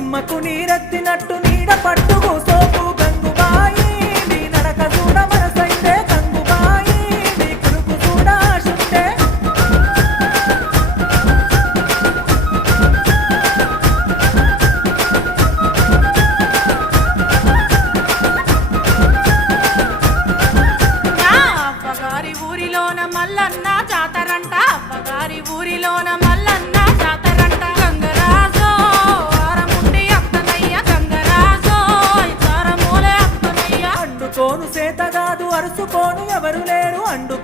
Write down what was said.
నిమ్మకు నీరెత్తినట్టు నీడ పట్టుకు సోపు గంగుబాయి నీ నడక చూడ మనసైతే గంగుబాయి నీ కులుకు చూడ ఆశుంటే అవ్వగారి ఊరిలోన మల్లన్న జాతరంట అవ్వగారి ఊరిలోన మల్లన్న జాతరంట గంగరాజో ఆరముండి అత్తనయ్య గంగరాజో ఇతరమూలే అత్తనయ్య అండుకోను సేతగాదు అరుసుకోను ఎవరు లేరు అండు